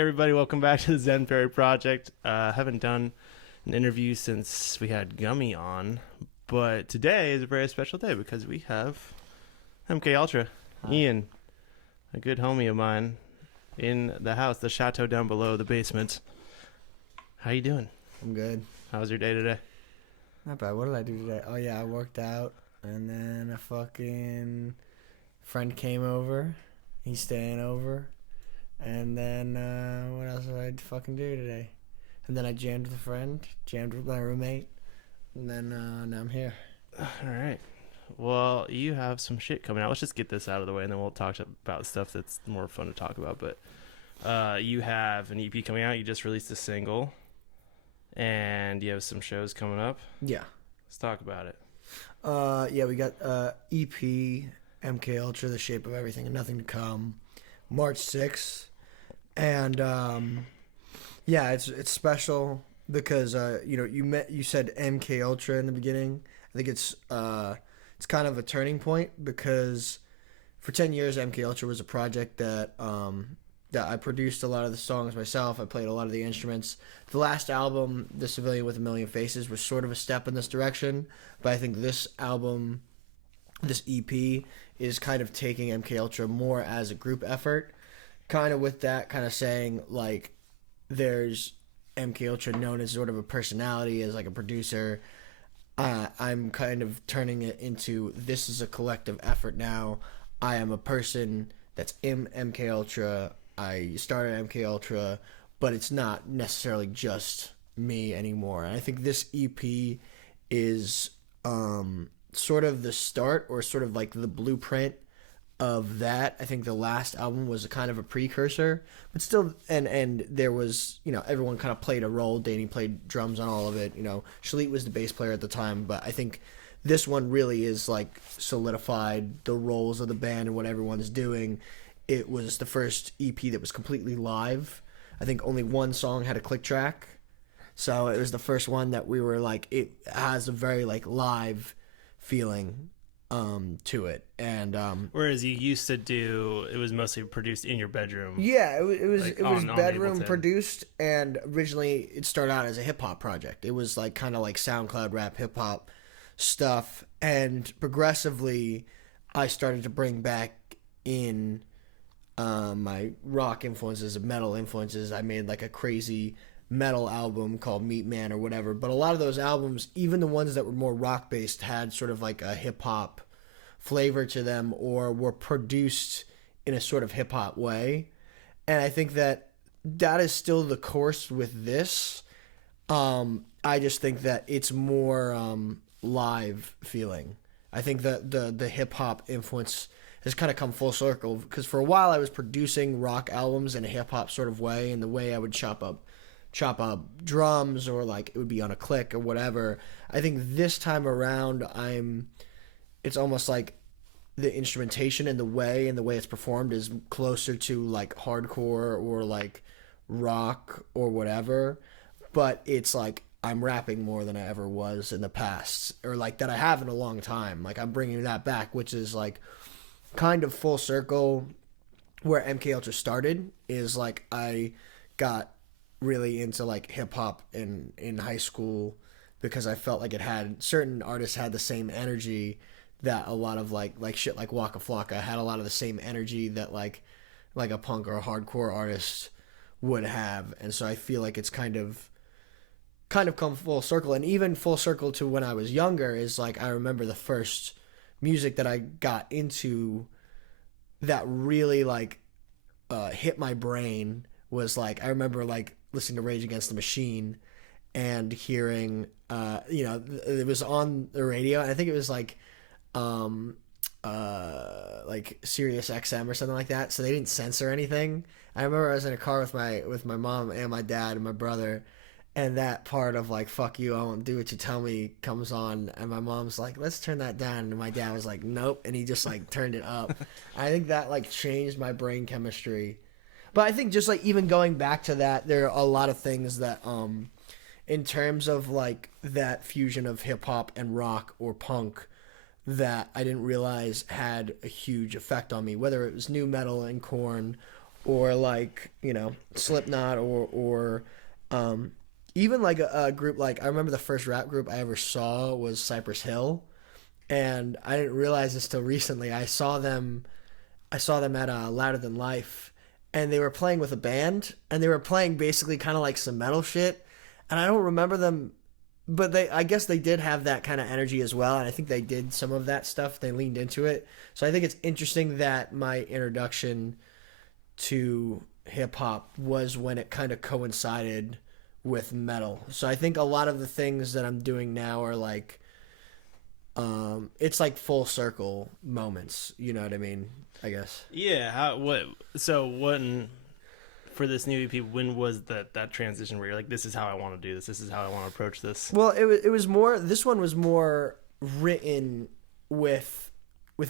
Everybody, welcome back to the Zen Perry Project. Haven't done an interview since we had Gummy on, but today is a very special day because we have MKULTRA, Ian, a good homie of mine, in the house, the chateau down below, the basement. How you doing? I'm good. How was your day today? Not bad. What did I do today? Oh yeah, I worked out, and then a fucking friend came over. He's staying over, and then what else did I fucking do today? And then I jammed with a friend, jammed with my roommate, and then now I'm here. All right. Well, you have some shit coming out. Let's just get this out of the way, and then we'll talk about stuff that's more fun to talk about. But you have an EP coming out. You just released a single, and you have some shows coming up. Yeah. Let's talk about it. Yeah, we got EP, MKUltra, The Shape of Everything and Nothing to Come, March 6th. And yeah, it's special because you said MKUltra in the beginning. I think it's kind of a turning point because for 10 years MKUltra was a project that I produced a lot of the songs myself. I played a lot of the instruments. The last album, The Civilian with a Million Faces, was sort of a step in this direction, but I think this album, this EP, is kind of taking MKUltra more as a group effort, kind of with that kind of saying, like, there's MKUltra known as sort of a personality, as like a producer. I'm kind of turning it into, this is a collective effort now. I am a person that's in MKUltra. I started MKUltra, but it's not necessarily just me anymore. And I think this EP is sort of the start, or sort of like the blueprint of that. I think the last album was a kind of a precursor, but still, and there was, everyone kind of played a role. Danny played drums on all of it. Shalit was the bass player at the time, but I think this one really is like solidified the roles of the band and what everyone's doing. It was the first EP that was completely live. I think only one song had a click track. So it was the first one that we were like, it has a very like live feeling to it. And whereas you used to do, it was mostly produced in your bedroom. Yeah, it was like it was on bedroom Ableton. produced, and originally it started out as a hip hop project. It was like kind of like SoundCloud rap hip hop stuff, and progressively I started to bring back in my rock influences and metal influences. I made like a crazy metal album called Meat Man or whatever, but a lot of those albums, even the ones that were more rock based, had sort of like a hip hop flavor to them, or were produced in a sort of hip hop way. And I think that is still the course with this. I just think that it's more live feeling. I think that the hip hop influence has kind of come full circle, because for a while I was producing rock albums in a hip hop sort of way, and the way I would chop up drums, or like it would be on a click or whatever. I think this time around it's almost like the instrumentation and the way it's performed is closer to like hardcore or like rock or whatever, but it's like I'm rapping more than I ever was in the past, or like that I have in a long time. Like I'm bringing that back, which is like kind of full circle where MKUltra started. Is like I got really into like hip hop in high school because I felt like it had, certain artists had the same energy that a lot of like shit like Waka Flocka had a lot of the same energy that like a punk or a hardcore artist would have. And so I feel like it's kind of come full circle, and even full circle to when I was younger. Is like I remember the first music that I got into that really like hit my brain was like, I remember like listening to Rage Against the Machine and hearing it was on the radio, and I think it was like Sirius XM or something like that, so they didn't censor anything. I remember I was in a car with my mom and my dad and my brother, and that part of like "fuck you, I won't do what you tell me" comes on, and my mom's like, "Let's turn that down," and my dad was like, "Nope," and he just like turned it up. I think that like changed my brain chemistry. But I think just like even going back to that, there are a lot of things that in terms of like that fusion of hip hop and rock or punk that I didn't realize had a huge effect on me, whether it was new metal and Korn, or like, you know, Slipknot, or even like a group. Like, I remember the first rap group I ever saw was Cypress Hill, and I didn't realize this till recently. I saw them at Louder Than Life, and they were playing with a band, and they were playing basically kind of like some metal shit, and I don't remember them, but I guess they did have that kind of energy as well, and I think they did some of that stuff. They leaned into it, so I think it's interesting that my introduction to hip hop was when it kind of coincided with metal. So I think a lot of the things that I'm doing now are like, it's like full circle moments. You know what I mean? I guess. Yeah. For this new EP, when was that transition where you're like, this is how I want to do this. This is how I want to approach this. Well, it was more. This one was more written with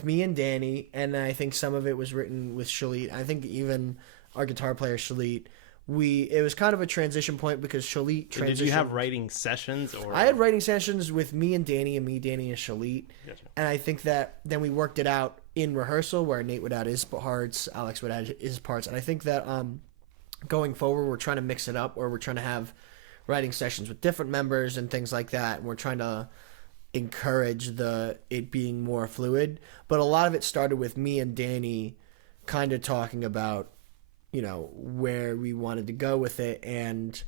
me and Danny, and I think some of it was written with Shalit. I think even our guitar player Shalit. It was kind of a transition point because Shalit transitioned. Did you have writing sessions, or I had writing sessions with me and Danny, Danny, and Shalit. Gotcha. And I think that then we worked it out in rehearsal where Nate would add his parts, Alex would add his parts, and I think that going forward we're trying to mix it up, or we're trying to have writing sessions with different members and things like that. And we're trying to encourage it being more fluid. But a lot of it started with me and Danny kind of talking about, you know, where we wanted to go with it and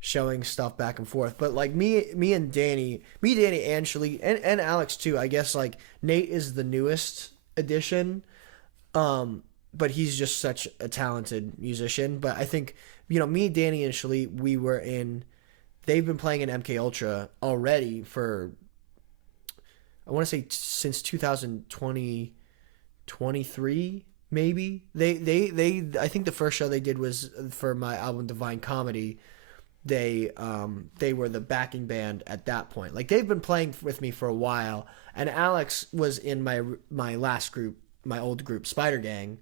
showing stuff back and forth. But like me and Danny and Shalit and Alex too, I guess. Like, Nate is the newest addition, but he's just such a talented musician. But I think, you know, me, Danny, and Shalit, they've been playing in MKULTRA already for, I want to say since 2020, 23. Maybe they I think the first show they did was for my album Divine Comedy. They were the backing band at that point. Like, they've been playing with me for a while, and Alex was in my last group, my old group Spider Gang.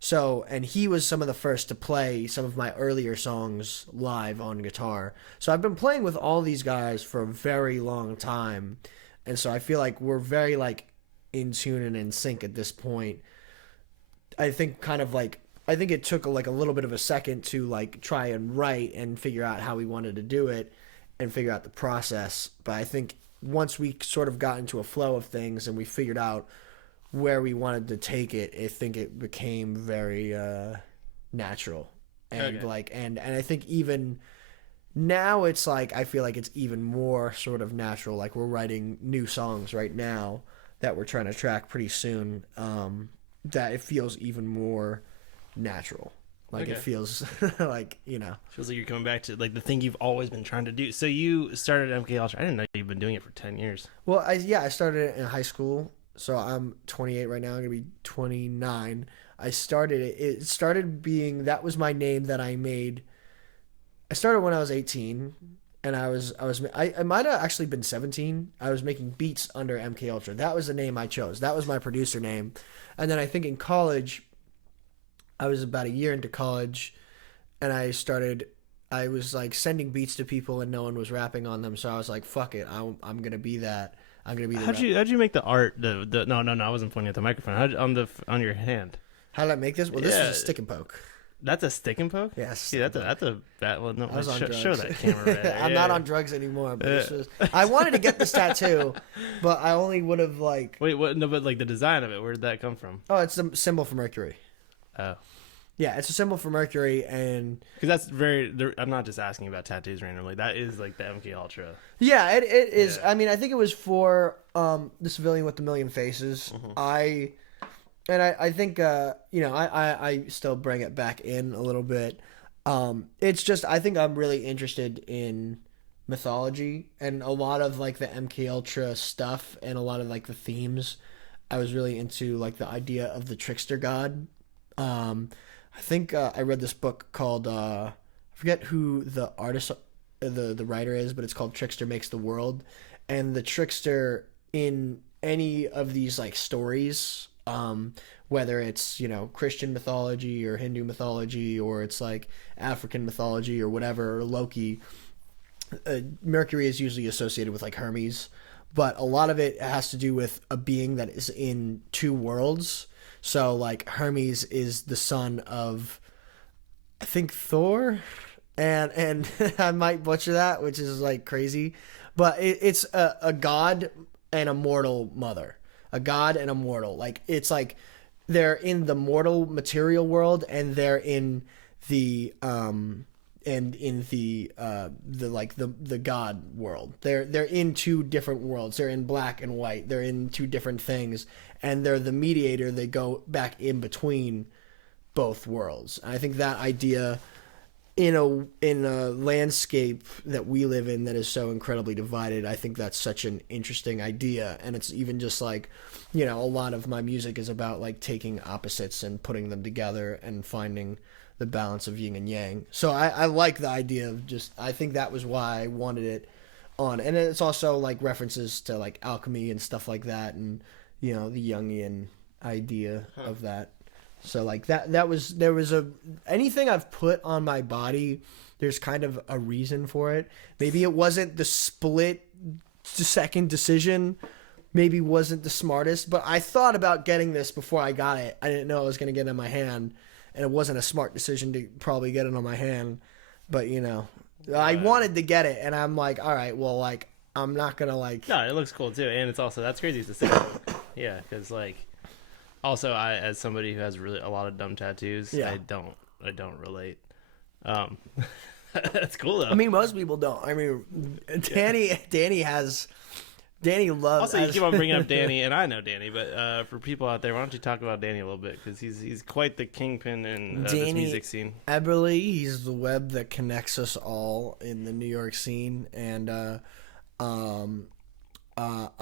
So, and he was some of the first to play some of my earlier songs live on guitar. So I've been playing with all these guys for a very long time, and so I feel like we're very like in tune and in sync at this point. I think it took like a little bit of a second to like try and write and figure out how we wanted to do it and figure out the process. But I think once we sort of got into a flow of things and we figured out where we wanted to take it, I think it became very natural. And okay. And I think even now it's like, I feel like it's even more sort of natural. Like, we're writing new songs right now that we're trying to track pretty soon. That it feels even more natural. Like, okay. It feels like, you know. Feels like you're coming back to, like, the thing you've always been trying to do. So you started MKULTRA. I didn't know you've been doing it for 10 years. Well, I started it in high school. So I'm 28 right now. I'm going to be 29. I started it. It started being, that was my name that I made. I started when I was 18. And I might have actually been 17. I was making beats under MKULTRA. That was the name I chose. That was my producer name. And then I think in college, I was about a year into college, and I was like sending beats to people and no one was rapping on them. So I was like, fuck it. I'm going to be that. I'm going to be the How'd you make the art? No, I wasn't pointing at the microphone. On your hand. How did I make this? Well, this is a stick and poke. That's a stick and poke? Yes. See, that's a bad one. No, I was on drugs. Show that camera right there. I'm not on drugs anymore. But I wanted to get this tattoo, but I only would have like. Wait, what? No, but like the design of it. Where did that come from? Oh, it's a symbol for Mercury. Oh. Yeah, it's a symbol for Mercury, and because that's very. I'm not just asking about tattoos randomly. That is like the MKULTRA. Yeah, it is. Yeah. I mean, I think it was for the civilian with the million faces. Mm-hmm. I think, you know, I still bring it back in a little bit. It's just, I think I'm really interested in mythology and a lot of like the MKULTRA stuff and a lot of like the themes. I was really into like the idea of the trickster god. I think I read this book called, I forget who the artist, the writer is, but it's called Trickster Makes the World. And the trickster in any of these like stories, whether it's, you know, Christian mythology or Hindu mythology, or it's like African mythology or whatever, or Loki, Mercury is usually associated with like Hermes, but a lot of it has to do with a being that is in two worlds. So like Hermes is the son of I think Thor, and I might butcher that, which is like crazy, but it's a god and a mortal mother, a god and a mortal. Like it's like they're in the mortal material world, and they're in the the god world. They're in two different worlds. They're in black and white. They're in two different things, and they're the mediator. They go back in between both worlds. I think that idea in a landscape that we live in that is so incredibly divided, I think that's such an interesting idea. And it's even just like, a lot of my music is about like taking opposites and putting them together and finding the balance of yin and yang. So I like the idea of I think that was why I wanted it on. And it's also like references to like alchemy and stuff like that, and the Jungian idea of that. So like there was anything I've put on my body, there's kind of a reason for it. Maybe it wasn't the split second decision, maybe wasn't the smartest, but I thought about getting this before I got it. I didn't know I was going to get it in my hand, and it wasn't a smart decision to probably get it on my hand. But I wanted to get it, and I'm like, all right, well, like I'm not going to like. No, it looks cool too, and it's also that's crazy. It's the same. Yeah, because like. Also, I, as somebody who has really a lot of dumb tattoos, I don't relate. That's cool though. I mean, most people don't. I mean, Danny loves. Also, you keep on bringing up Danny, and I know Danny, but for people out there, why don't you talk about Danny a little bit, because he's quite the kingpin in this music scene. Eberly, he's the web that connects us all in the New York scene, and I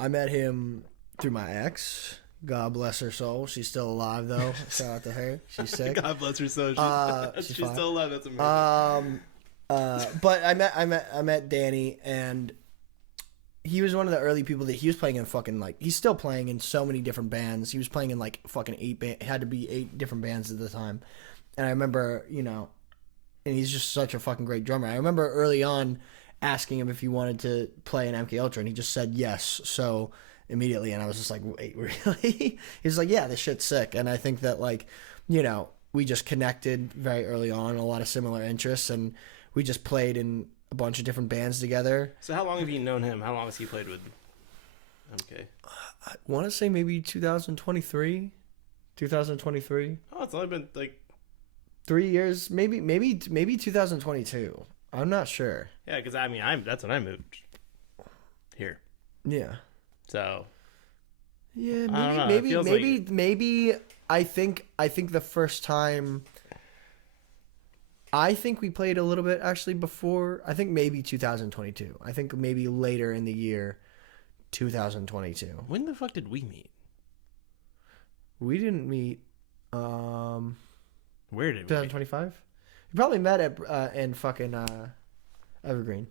met him through my ex. God bless her soul. She's still alive though. Shout out to her. She's sick. God bless her soul. She's still alive. That's amazing. But I met Danny, and he was one of the early people that he was playing in fucking like he's still playing in so many different bands. He was playing in like fucking 8 had to be 8 different bands at the time. And I remember, and he's just such a fucking great drummer. I remember early on asking him if he wanted to play in MKULTRA, and he just said yes. So immediately, and I was just like, wait, really? He's like, yeah, this shit's sick. And I think that like, we just connected very early on, a lot of similar interests, and we just played in a bunch of different bands together. So how long have you known him? How long has he played with MK? I want to say maybe 2023. Oh, it's only been like 3 years, maybe 2022. I'm not sure. Yeah, because I mean, that's when I moved here. Yeah. So yeah, maybe I think the first time I think we played a little bit actually before. I think maybe 2022. I think maybe later in the year 2022. When the fuck did we meet? We didn't meet where did we 2025? You probably met in fucking Evergreen.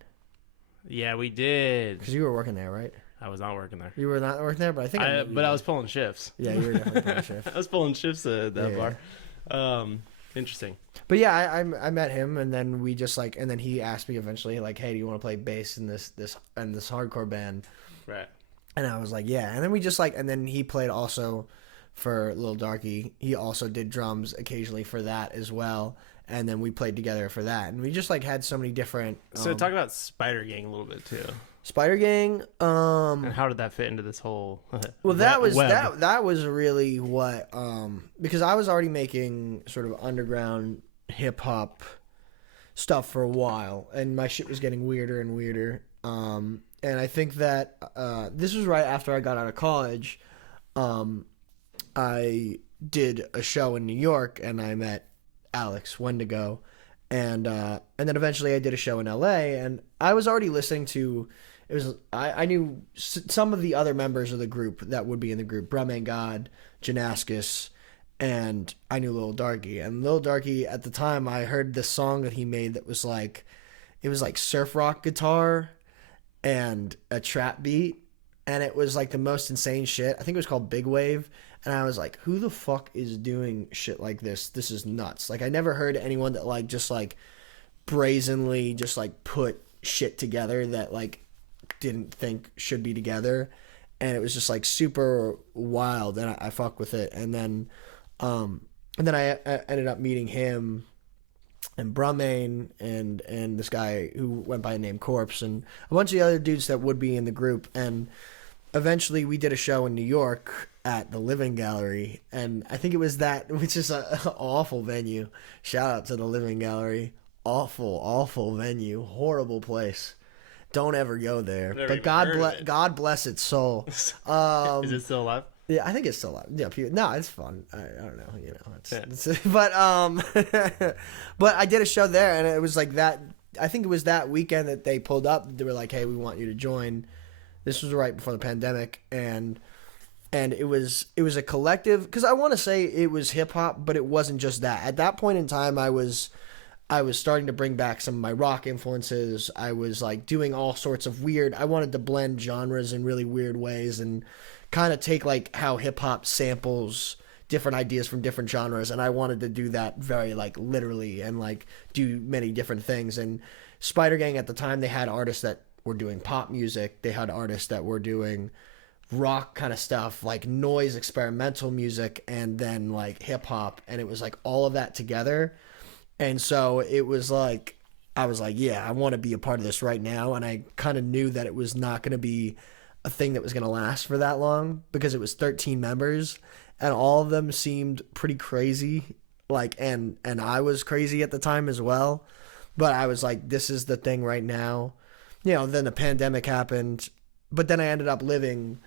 Yeah, we did. Because you were working there, right? I was not working there. You were not working there, but I think I was pulling shifts. Yeah, you were definitely pulling shifts. I was pulling shifts at that bar. Interesting. But yeah, I met him, and then we just like, and then he asked me eventually, like, hey, do you want to play bass in this hardcore band? Right. And I was like, yeah. And then we just like, and then he played also for Lil Darky. He also did drums occasionally for that as well. And then we played together for that, and we just like had so many different. So talk about Spider Gang a little bit too. Spider Gang. And how did that fit into this whole? Well, that was really what because I was already making sort of underground hip hop stuff for a while, and my shit was getting weirder and weirder. And I think that this was right after I got out of college. I did a show in New York, and I met Alex Wendigo, and then eventually I did a show in LA, and I was already listening to. It was I knew some of the other members of the group that would be in the group, Brahman God, Janaskis, and I knew Lil Darky. And Lil Darky, at the time, I heard this song that he made that was like, it was like surf rock guitar and a trap beat, and it was like the most insane shit. I think it was called Big Wave, and I was like, who the fuck is doing shit like this? This is nuts. Like, I never heard anyone that like just like brazenly just like put shit together that like didn't think should be together, and it was just like super wild, and I fuck with it. And then I ended up meeting him and Brumane and this guy who went by the name Corpse and a bunch of the other dudes that would be in the group. And eventually we did a show in New York at the Living Gallery, and I think it was that, which is an awful venue. Shout out to the Living Gallery. Awful venue. Horrible place. Don't ever go there. Never But even God bless its soul. Is it still alive? Yeah, I think it's still alive. Yeah, no, it's fun. I don't know, Yeah. but I did a show there, and it was like that. I think it was that weekend that they pulled up. They were like, "Hey, we want you to join." This was right before the pandemic, and it was a collective, because I want to say it was hip hop, but it wasn't just that. At that point in time, I was starting to bring back some of my rock influences. I was like doing all sorts of weird. I wanted to blend genres in really weird ways and kind of take like how hip hop samples different ideas from different genres, and I wanted to do that very like literally and like do many different things. And Spider Gang at the time, they had artists that were doing pop music. They had artists that were doing rock kind of stuff, like noise experimental music, and then like hip hop, and it was like all of that together. And so it was like, I was like, yeah, I want to be a part of this right now. And I kind of knew that it was not going to be a thing that was going to last for that long, because it was 13 members and all of them seemed pretty crazy. Like, and I was crazy at the time as well. But I was like, this is the thing right now. You know, then the pandemic happened, but then I ended up living,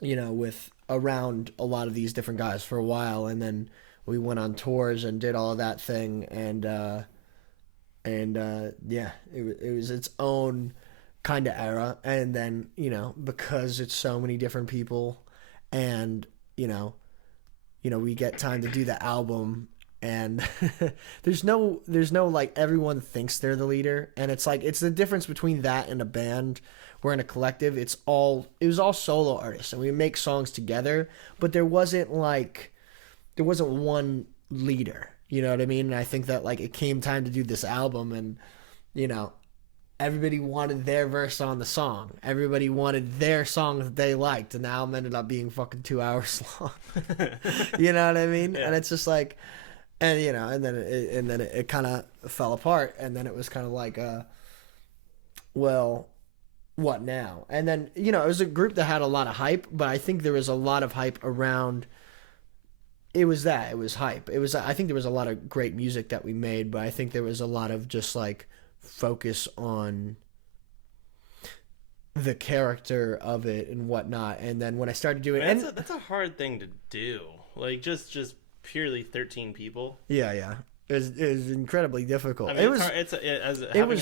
with around a lot of these different guys for a while. And then we went on tours and did all of that thing. And yeah, it was its own kind of era. And then, because it's so many different people, and we get time to do the album, and there's no like, everyone thinks they're the leader, and it's like, it's the difference between that and a band. We're in a collective. It was all solo artists, and we make songs together, but there wasn't one leader, you know what I mean? And I think that like, it came time to do this album, and everybody wanted their verse on the song. Everybody wanted their song that they liked, and the album ended up being fucking 2 hours long. You know what I mean? Yeah. And it's just like, and then it kind of fell apart, and then it was kind of like, well, what now? And then it was a group that had a lot of hype, but I think there was a lot of hype around. It was hype. I think there was a lot of great music that we made, but I think there was a lot of just like focus on the character of it and whatnot. And then when I started doing it, that's a hard thing to do. Like just purely 13 people. Yeah. It was incredibly difficult. I mean, it was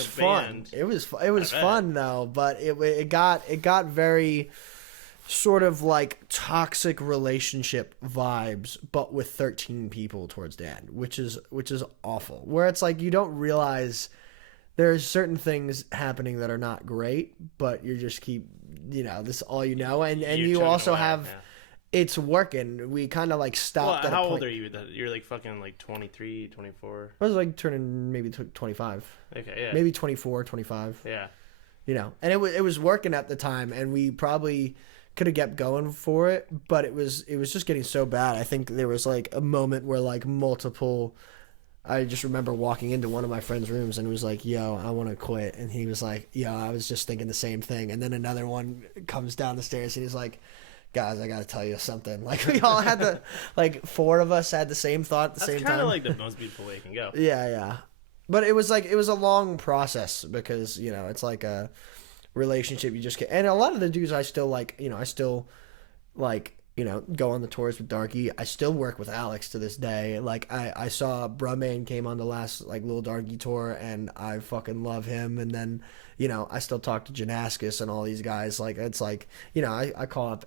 fun. It was fun though, but it got very sort of like toxic relationship vibes, but with 13 people towards the end, which is awful. Where it's like, you don't realize there's certain things happening that are not great, but you just keep, this is all you know, and you also have. Yeah. It's working. We kind of like stopped. Well, how old are you? You're like fucking like 23, 24? I was like turning maybe 25. Okay, yeah. Maybe 24, 25. Yeah. And it was working at the time, and we probably could have kept going for it, but it was just getting so bad. I think there was like a moment where like multiple. I just remember walking into one of my friend's rooms and was like, yo, I want to quit. And he was like, yo, I was just thinking the same thing. And then another one comes down the stairs and he's like, guys, I gotta tell you something. Like, we all had like 4 of us had the same thought at the same time. That's kind of like the most beautiful way it can go. Yeah. But it was a long process, because, it's like a relationship you just get. And a lot of the dudes I still like, go on the tours with Darky. I still work with Alex to this day. Like, I saw Brumane came on the last like Lil Darky tour, and I fucking love him. And then, I still talk to Janaskis and all these guys. Like, it's like, I call up,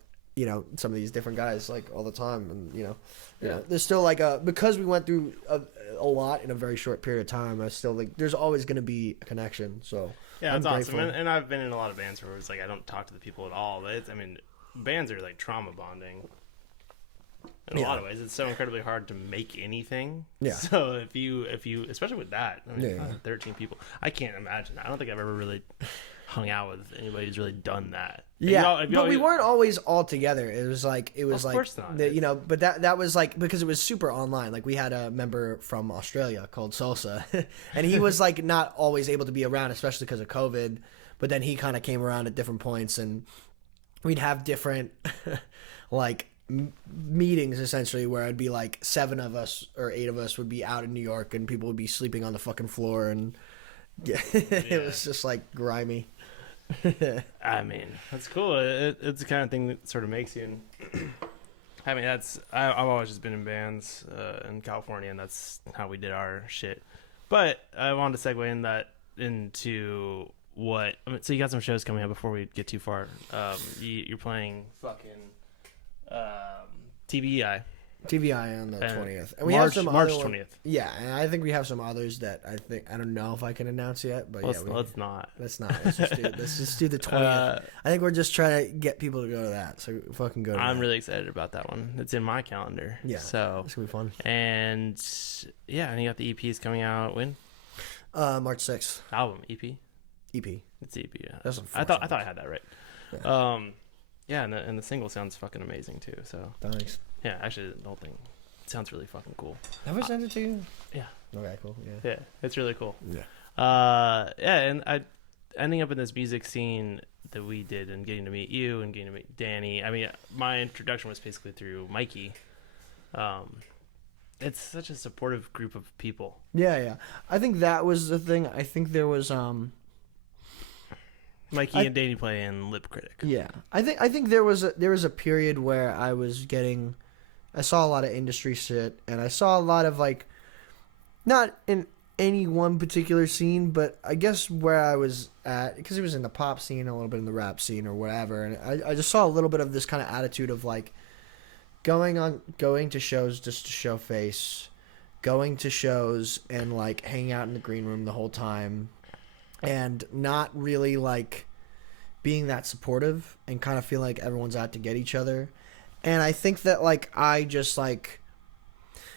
some of these different guys like all the time, and there's still like because we went through a lot in a very short period of time. I still like, there's always going to be a connection. So yeah, that's awesome. And I've been in a lot of bands where it's like I don't talk to the people at all, but bands are like trauma bonding in a lot of ways. It's so incredibly hard to make anything. Yeah. So if you especially with that, 13 people, I can't imagine. I don't think I've ever really hung out with anybody who's really done that. Yeah, but we weren't always all together. It was like Of course not. you know, but that was like because it was super online. Like we had a member from Australia called Salsa, and he was like not always able to be around, especially because of COVID. But then he kind of came around at different points, and we'd have different like meetings essentially where I'd be like 7 of us or 8 of us would be out in New York, and people would be sleeping on the fucking floor, and it was just like grimy. I mean, that's cool. It's the kind of thing that sort of makes you. And I mean, I've always just been in bands in California, and that's how we did our shit. But I wanted to segue into what. I mean, so you got some shows coming up before we get too far. You're playing fucking TVI. TVI on the 20th. And we March, have some March other 20th. Yeah, and I think we have some others that I don't know if I can announce yet, but Let's not. Let's just do the 20th. I think we're just trying to get people to go to that, so fucking go to I'm that. really excited about that one. It's in my calendar. Yeah, so it's gonna be fun. And yeah, and you got the EPs coming out when? March 6th. Album EP. EP. It's EP. Yeah. That's I thought I had that right. Yeah. Yeah, and the single sounds fucking amazing too. So Thanks. yeah, actually the whole thing sounds really fucking cool. Have I sent it to you? Yeah. Okay, cool. Yeah. Yeah, it's really cool. Yeah. Yeah, and I ending up in this music scene that we did and getting to meet you and getting to meet Danny. I mean, my introduction was basically through Mikey. It's such a supportive group of people. Yeah. I think that was the thing. I think there was Mikey and Danny play in Lip Critic. Yeah. I think there was a period where I saw a lot of industry shit, and I saw a lot of like, not in any one particular scene, but I guess where I was at, because it was in the pop scene, a little bit in the rap scene or whatever, and I just saw a little bit of this kind of attitude of like going to shows just to show face, going to shows and like hanging out in the green room the whole time, and not really like being that supportive and kind of feel like everyone's out to get each other. And I think that like I just like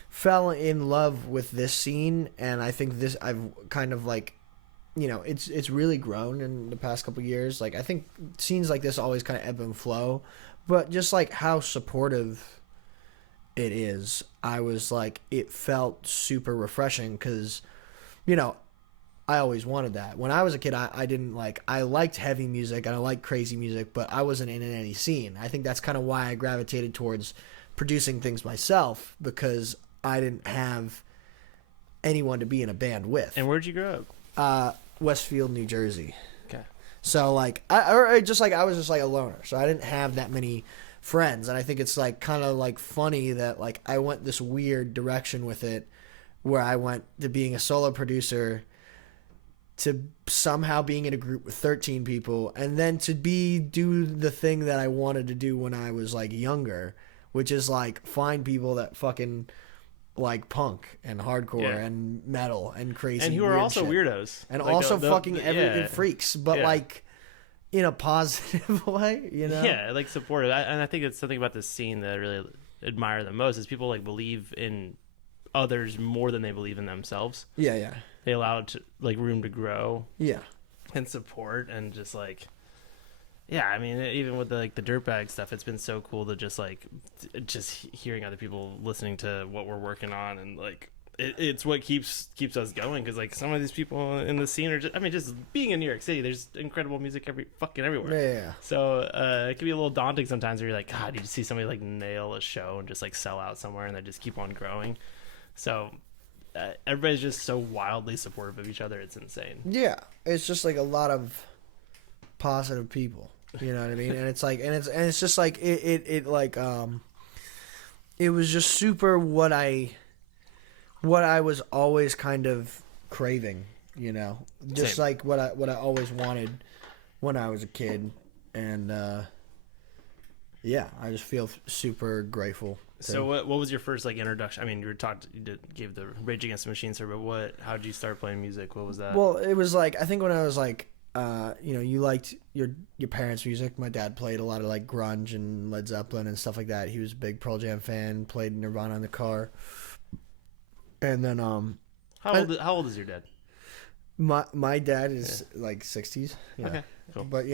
fell in love with this scene, and I think this I've kind of like, you know, it's really grown in the past couple of years. Like I think scenes like this always kind of ebb and flow, but just like how supportive it is, I was like, it felt super refreshing because, you know, I always wanted that. When I was a kid, I didn't like, I liked heavy music and I liked crazy music, but I wasn't in any scene. I think that's kind of why I gravitated towards producing things myself, because I didn't have anyone to be in a band with. And where'd you grow up? Westfield, New Jersey. Okay. So like, I was just like a loner. So I didn't have that many friends. And I think it's like kind of like funny that like I went this weird direction with it, where I went to being a solo producer, to somehow being in a group with 13 people, and then to do the thing that I wanted to do when I was like younger, which is like find people that fucking like punk and hardcore and metal and crazy, and who are also shit. Weirdos, and like also fucking everything freaks, but like in a positive way, you know? Yeah, like supportive. And I think it's something about this scene that I really admire the most is people like believe in others more than they believe in themselves. Yeah. They allow it to, like, room to grow. Yeah. And support, and just like, yeah, I mean, even with the dirtbag stuff, it's been so cool to just like, just hearing other people listening to what we're working on, and like, it's what keeps us going, because like some of these people in the scene are just, I mean, just being in New York City, there's incredible music everywhere. Yeah. So it can be a little daunting sometimes, where you're like, God, you see somebody like nail a show and just like sell out somewhere, and they just keep on growing. So everybody's just so wildly supportive of each other. It's insane. Yeah, it's just like a lot of positive people. You know what I mean? And it's like, and it's just like it like it was just super what I was always kind of craving. You know, just Same. like what I always wanted when I was a kid, and yeah, I just feel super grateful. So what was your first like introduction? I mean, you gave the Rage Against the Machine story, but how did you start playing music? What was that? Well, it was like, I think when I was like, you know, you liked your parents' music. My dad played a lot of like grunge and Led Zeppelin and stuff like that. He was a big Pearl Jam fan. Played Nirvana in the car. And then how old is your dad? My dad is like 60s. Yeah. Okay, cool. But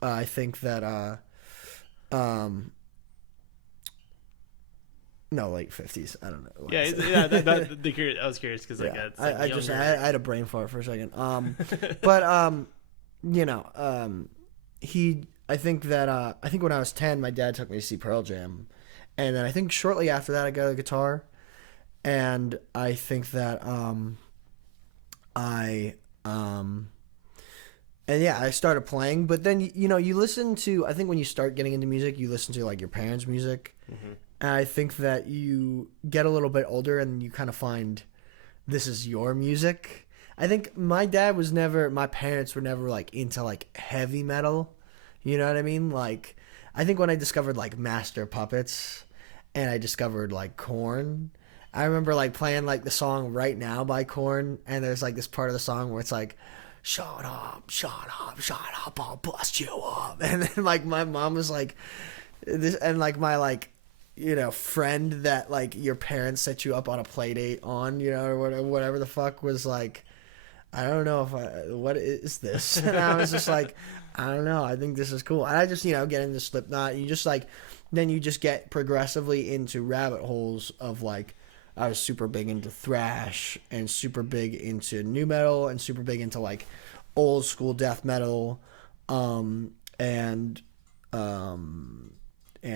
I think that no, late 50s. I don't know. I was curious because like Yeah. it's like I had a brain fart for a second. But I think when I was 10, my dad took me to see Pearl Jam, and then I think shortly after that I got a guitar, and I think that I started playing. But then you listen to, I think when you start getting into music, you listen to like your parents' music. Mm-hmm. And I think that you get a little bit older and you kind of find this is your music. I think my parents were never like into like heavy metal. You know what I mean? Like, I think when I discovered like Master Puppets and I discovered like Korn, I remember like playing like the song Right Now by Korn, and there's like this part of the song where it's like, shut up, I'll bust you up. And then like my mom was like, this, and like my like, friend that like your parents set you up on a play date on, or whatever the fuck, was like, I don't know what is this? And I was just like, I don't know. I think this is cool. And I just, get into Slipknot. You just like, then you just get progressively into rabbit holes of like, I was super big into thrash and super big into nu metal and super big into like old school death metal, and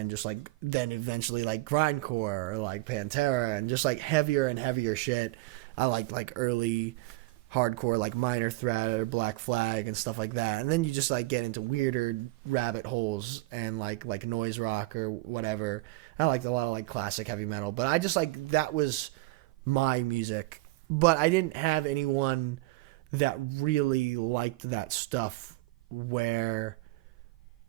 just like then eventually like grindcore or like Pantera and just like heavier and heavier shit. I like early hardcore like Minor Threat or Black Flag and stuff like that. And then you just like get into weirder rabbit holes and like noise rock or whatever. I liked a lot of like classic heavy metal, but I just like, that was my music. But I didn't have anyone that really liked that stuff where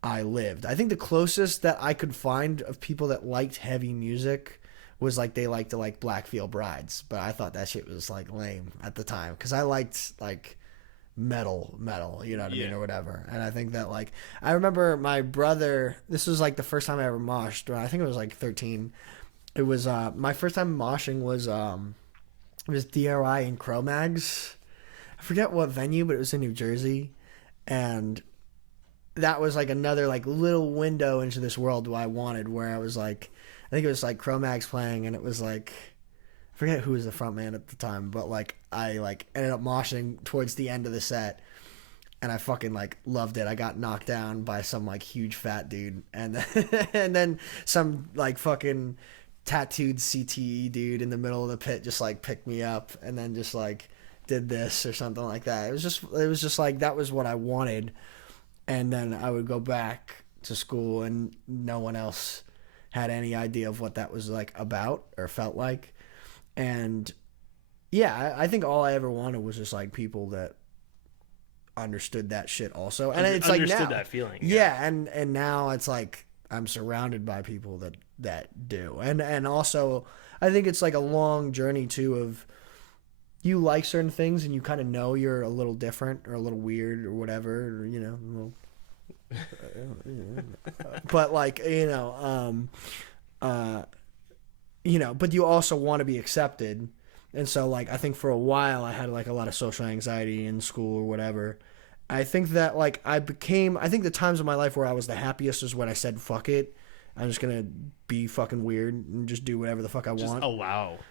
I lived. I think the closest that I could find of people that liked heavy music was like they liked to like Black Veil Brides, but I thought that shit was like lame at the time because I liked like metal, you know what I mean, or whatever. And I think that like, I remember my brother, this was like the first time I ever moshed. I think it was like 13. It was my first time moshing was it was DRI in Cro-Mags. I forget what venue, but it was in New Jersey, and that was like another like little window into this world I wanted, where I was like, I think it was like Cro-Mags playing, and it was like, I forget who was the front man at the time, but like I like ended up moshing towards the end of the set, and I fucking like loved it. I got knocked down by some like huge fat dude, and then, and then some like fucking tattooed CTE dude in the middle of the pit just like picked me up and then just like did this or something like that. It was just like, that was what I wanted. And then I would go back to school and no one else had any idea of what that was like about or felt like. And yeah, I think all I ever wanted was just like people that understood that shit also. And it's like now, that feeling. Yeah. And now it's like I'm surrounded by people that do. And also I think it's like a long journey too of, you like certain things and you kind of know you're a little different or a little weird or whatever, or, a little, but like, but you also want to be accepted. And so like, I think for a while I had like a lot of social anxiety in school or whatever. I think that like I think the times of my life where I was the happiest is when I said, fuck it, I'm just going to be fucking weird and just do whatever the fuck I want.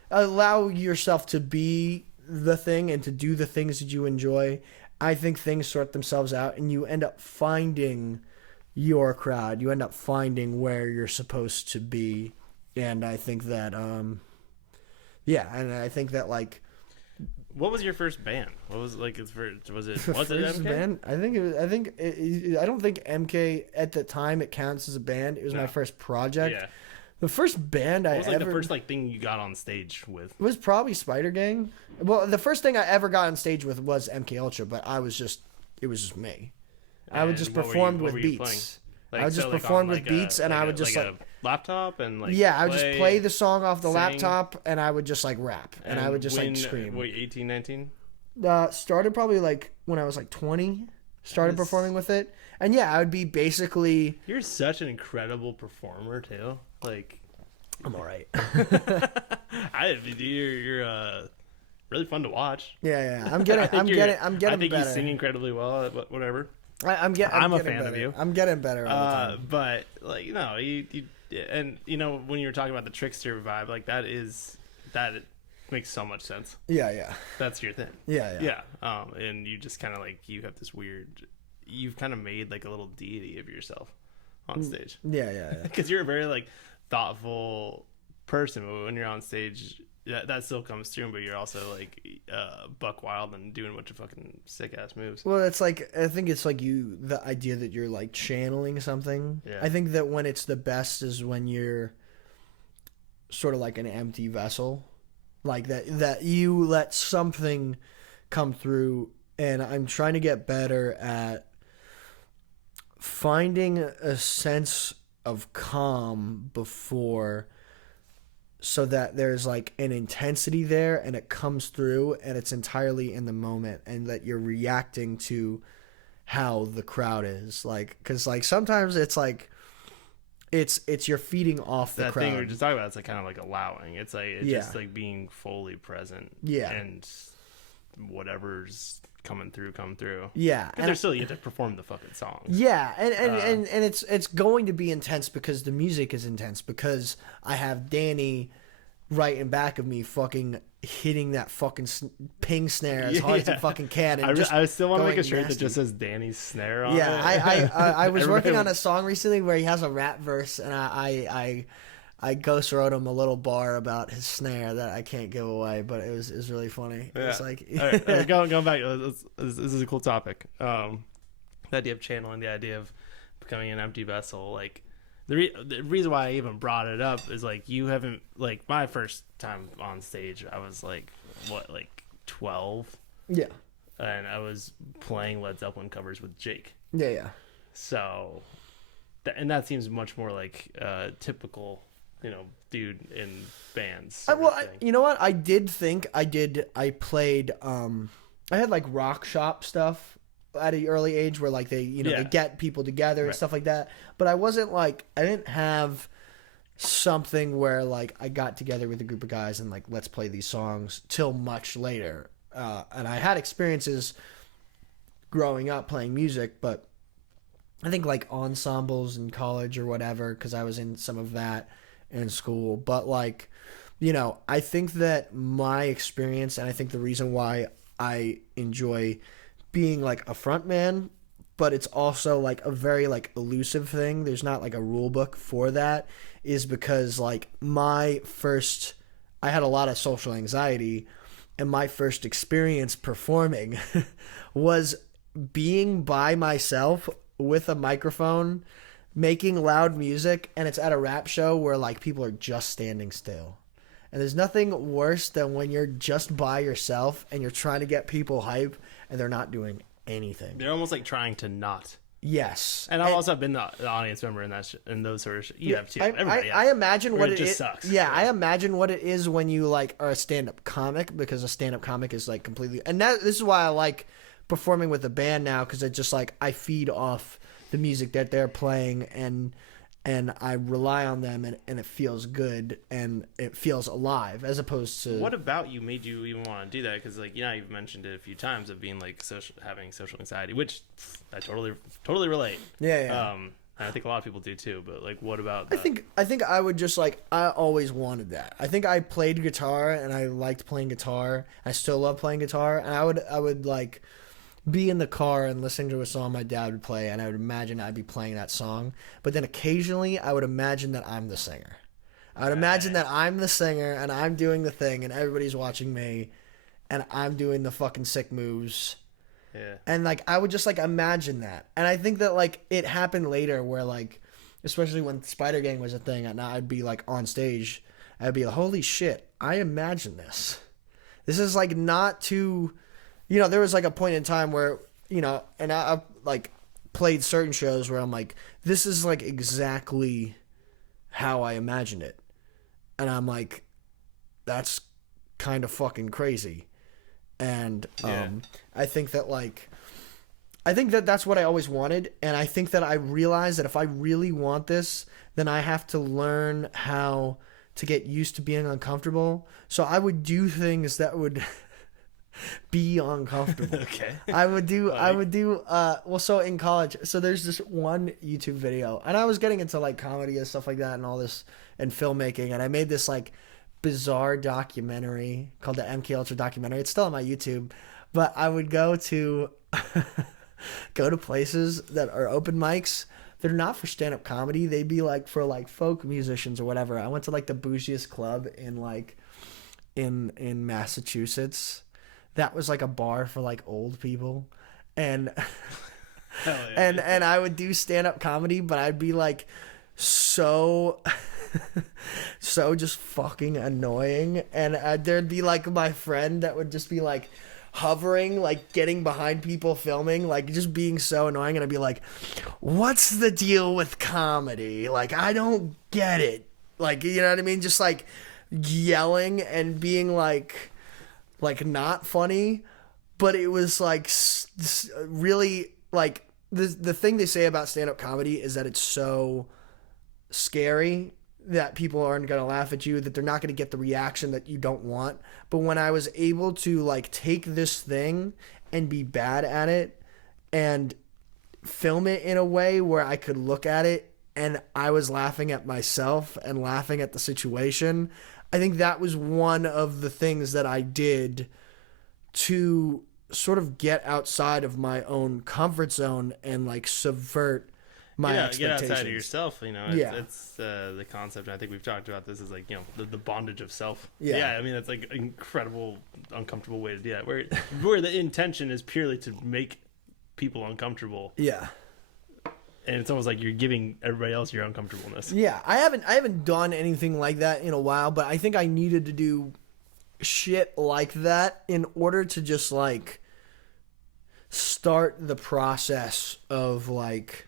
Allow yourself to be the thing and to do the things that you enjoy. I think things sort themselves out and you end up finding your crowd. You end up finding where you're supposed to be. And I think that, and I think that like, what was your first band? What was like its first? Was it MK? Band? I don't think MK at the time it counts as a band. It was my first project. Yeah. The first band what was like the first like thing you got on stage with? It was probably Spider Gang. Well, the first thing I ever got on stage with was MKULTRA, but it was just me. And I would just perform with beats. Like, I would just perform with beats, and I would just like a laptop and like I would just play the song off the laptop, and I would just like rap, and I would just like scream. Wait, 18, 19? Started probably like when I was like 20. Started performing with it, and I would be basically. You're such an incredible performer too. Like, I'm all right. you're really fun to watch. Yeah. I'm getting I think better. you sing incredibly well. Whatever. I'm I'm a getting fan better. of you. I'm getting better all the time. But like you and when you were talking about the trickster vibe, like that makes so much sense. Yeah. That's your thing. Yeah. And you just kind of like you have this weird. You've kind of made like a little deity of yourself on stage. Yeah. Because you're a very like thoughtful person, but when you're on stage, that still comes through. But you're also like buck wild and doing a bunch of fucking sick ass moves. Well, it's like I think it's like the idea that you're like channeling something. Yeah. I think that when it's the best is when you're sort of like an empty vessel, like that you let something come through. And I'm trying to get better at finding a sense of calm before, so that there's like an intensity there and it comes through and it's entirely in the moment, and that you're reacting to how the crowd is, like, because like sometimes it's like it's you're feeding off the that crowd. thing we were just talking about, it's like kind of like allowing. It's like it's Yeah. just like being fully present. Yeah. And whatever's come through. Yeah, Because they're still, you have to perform the fucking songs. Yeah, and it's going to be intense because the music is intense, because I have Danny right in back of me fucking hitting that fucking ping snare as hard as he fucking can. And I still want to make a going shirt nasty. that just says Danny's snare on Yeah, it. I was Everybody working on a song recently where he has a rap verse, and I ghost wrote him a little bar about his snare that I can't give away, but it was really funny. Yeah. It's like All right, going back, this is a cool topic. The idea of channeling, the idea of becoming an empty vessel. Like the reason why I even brought it up is like you haven't, like my first time on stage, I was like 12, yeah, and I was playing Led Zeppelin covers with Jake. yeah. So, and that seems much more like typical, dude in bands. You know what? I played, I had like rock shop stuff at an early age where like they get people together and stuff like that. But I wasn't like, I didn't have something where like I got together with a group of guys and like, let's play these songs till much later. And I had experiences growing up playing music, but I think like ensembles in college or whatever, because I was in some of that in school. But like, I think that my experience, and I think the reason why I enjoy being like a front man, but it's also like a very like elusive thing, there's not like a rule book for that, is because like I had a lot of social anxiety, and my first experience performing was being by myself with a microphone making loud music, and it's at a rap show where like people are just standing still. And there's nothing worse than when you're just by yourself and you're trying to get people hype and they're not doing anything. They're almost like trying to not. Yes. And I've also been the audience member in in those sort of you have too. Everybody I imagine what it it just is. Sucks. Yeah, I imagine what it is when you like are a stand-up comic, because a stand-up comic is like completely, and this is why I like performing with a band now, because it's just like I feed off the music that they're playing, and I rely on them, and it feels good and it feels alive, as opposed to. What about you made you even want to do that? Because like you've mentioned it a few times of being like having social anxiety, which I totally relate. Yeah. I think a lot of people do too. But like, what about? I think I would just like, I always wanted that. I think I played guitar and I liked playing guitar. I still love playing guitar, and I would like be in the car and listening to a song my dad would play, and I would imagine I'd be playing that song. But then occasionally I would imagine that I'm the singer. I would imagine that I'm the singer and I'm doing the thing and everybody's watching me and I'm doing the fucking sick moves. Yeah. And like I would just like imagine that. And I think that like it happened later where like, especially when Spider Gang was a thing, and I'd be like on stage, I'd be like, holy shit, I imagine this. This is like not too... there was like a point in time where, and I like played certain shows where I'm like, this is like exactly how I imagined it. And I'm like, that's kind of fucking crazy. And I think that that's what I always wanted. And I think that I realized that if I really want this, then I have to learn how to get used to being uncomfortable. So I would do things that would be uncomfortable. Okay. I would do well, so in college, so there's this one YouTube video, and I was getting into like comedy and stuff like that and all this and filmmaking, and I made this like bizarre documentary called the MKULTRA documentary. It's still on my YouTube, but I would go to places that are open mics. They're not for stand-up comedy. They'd be like for like folk musicians or whatever. I went to like the bougiest club in like in Massachusetts. That was like a bar for like old people, and Hell yeah. and I would do stand-up comedy, but I'd be like so just fucking annoying, and there'd be like my friend that would just be like hovering, like getting behind people filming, like just being so annoying, and I'd be like, what's the deal with comedy? Like, I don't get it. Like, you know what I mean? Just like yelling and being like not funny, but it was like really like the thing they say about stand-up comedy is that it's so scary that people aren't going to laugh at you, that they're not going to get the reaction that you don't want. But when I was able to like take this thing and be bad at it and film it in a way where I could look at it and I was laughing at myself and laughing at the situation, I think that was one of the things that I did to sort of get outside of my own comfort zone and like subvert my expectations. Get outside of yourself, you know. It's the concept. I think we've talked about this is like, you know, the bondage of self. I mean, that's like an incredible, uncomfortable way to do that. Where the intention is purely to make people uncomfortable. Yeah. And it's almost like you're giving everybody else your uncomfortableness. Yeah, I haven't done anything like that in a while, but I think I needed to do shit like that in order to just like start the process of like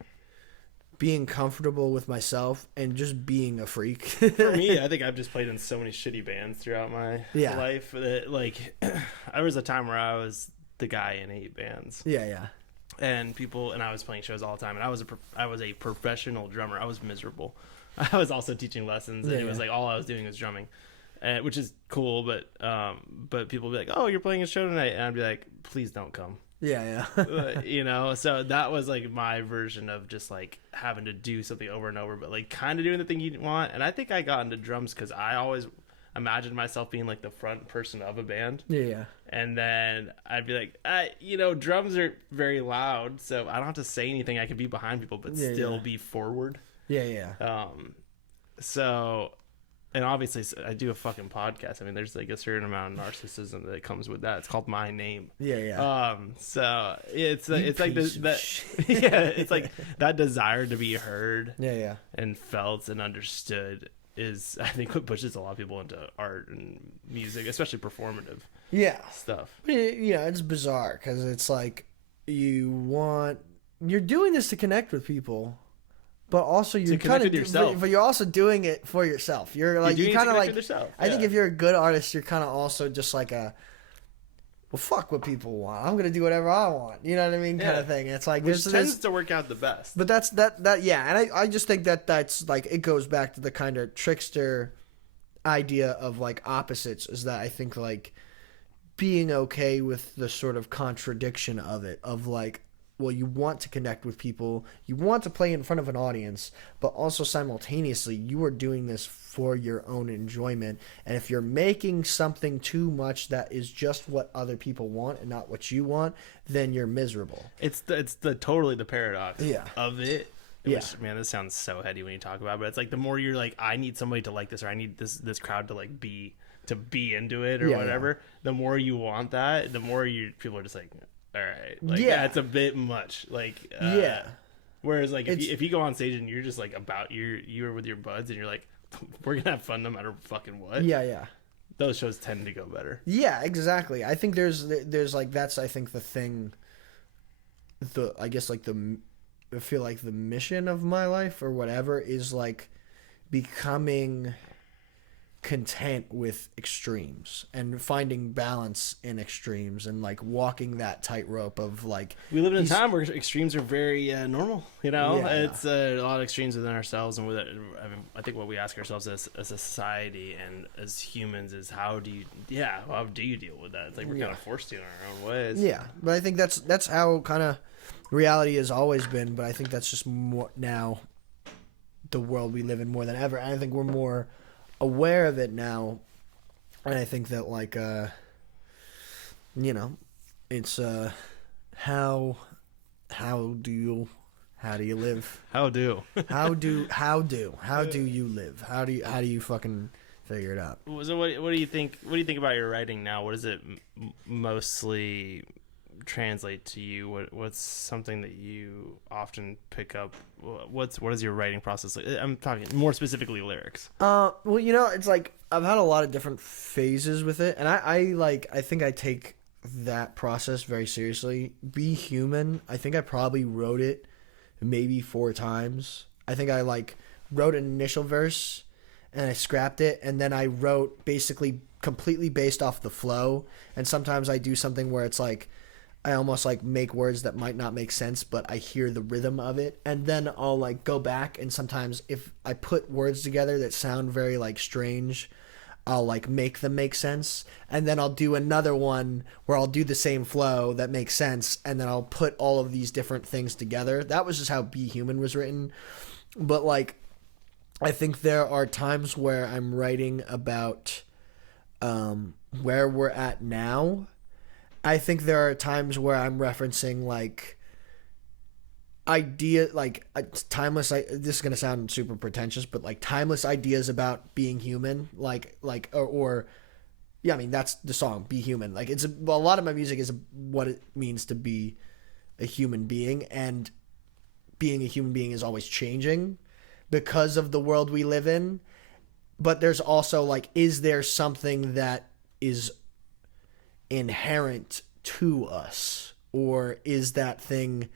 being comfortable with myself and just being a freak. For me, I think I've just played in so many shitty bands throughout my life that like there was a time where I was the guy in 8 bands. Yeah. And I was playing shows all the time, and I was a professional drummer. I was miserable. I was also teaching lessons, and it was like all I was doing was drumming, which is cool. But people would be like, "Oh, you're playing a show tonight," and I'd be like, "Please don't come." Yeah. You know, so that was like my version of just like having to do something over and over, but like kind of doing the thing you want. And I think I got into drums because I always imagined myself being like the front person of a band. Yeah. And then I'd be like, you know, drums are very loud, so I don't have to say anything. I can be behind people, but still be forward. Yeah. So, and obviously I do a fucking podcast. I mean, there's like a certain amount of narcissism that comes with that. It's called My Name. Yeah. So it's like it's like that desire to be heard. Yeah. And felt and understood is, I think, what pushes a lot of people into art and music, especially performative stuff. Yeah, it's bizarre because it's like you're doing this to connect with people, but also you're kind of yourself. But you're also doing it for yourself. You're like you kind of like. I think if you're a good artist, you're kind of also just like well, fuck what people want. I'm gonna do whatever I want. You know what I mean, kind of thing. It's like which tends to work out the best. But that's that. Yeah, and I just think that's like it goes back to the kind of trickster idea of like opposites. Is that I think like being okay with the sort of contradiction of it, of like, well, you want to connect with people, you want to play in front of an audience, but also simultaneously you are doing this for your own enjoyment. And if you're making something too much that is just what other people want and not what you want, then you're miserable. It's totally the paradox of it. Yeah. Which, man, this sounds so heady when you talk about it, but it's like the more you're like, I need somebody to like this, or I need this crowd to like be into it or whatever, the more you want that, the more people are just like, all right, like, it's a bit much, like whereas like if you go on stage and you're just like you're with your buds and you're like, we're gonna have fun no matter fucking what, those shows tend to go better. Exactly. I think there's like that's I think the thing, I guess like I feel like the mission of my life or whatever is like becoming content with extremes and finding balance in extremes and like walking that tightrope of like we live in a time where extremes are very normal. Yeah. It's a lot of extremes within ourselves, and with it, I think what we ask ourselves as a society and as humans is how do you deal with that? It's like we're kind of forced to in our own ways. Yeah, but I think that's how kind of reality has always been. But I think that's just more now the world we live in more than ever. And I think we're more aware of it now, and I think that like it's how do you live? How do you live? How do you fucking figure it out? So what do you think? What do you think about your writing now? What does it mostly translate to you? What's something that you often pick up? What is your writing process like? I'm talking more specifically lyrics. Well, it's like I've had a lot of different phases with it, and I think I take that process very seriously. Be Human, I think I probably wrote it maybe 4 times. I think I like wrote an initial verse and I scrapped it, and then I wrote basically completely based off the flow. And sometimes I do something where it's like I almost like make words that might not make sense, but I hear the rhythm of it, and then I'll like go back, and sometimes if I put words together that sound very like strange, I'll like make them make sense, and then I'll do another one where I'll do the same flow that makes sense, and then I'll put all of these different things together. That was just how Be Human was written. But like I think there are times where I'm writing about where we're at now. I think there are times where I'm referencing like timeless. This is gonna sound super pretentious, but like timeless ideas about being human, yeah. I mean, that's the song "Be Human." Like a lot of my music is what it means to be a human being, and being a human being is always changing because of the world we live in. But there's also like, is there something that is inherent to us, or is that thing